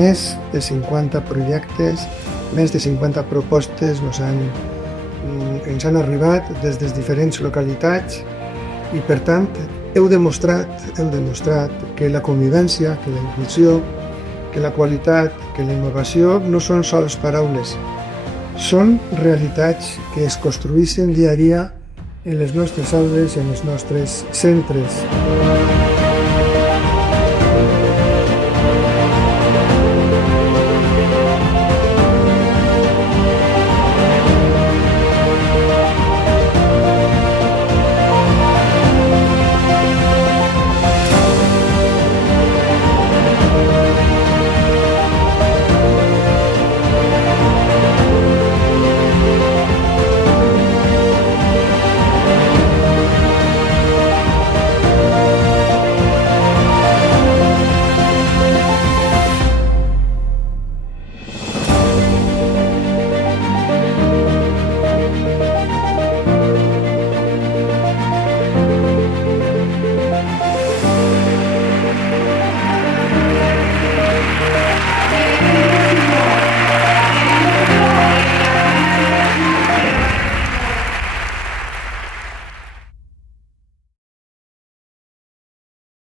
més de 50 projectes, més de 50 propostes ens han arribat des de diferents localitats i, per tant, heu demostrat que la convivència, que la inclusió, que la qualitat, que la innovació no són sols paraules, són realitats que es construeixen dia a dia en les nostres aules i en els nostres centres.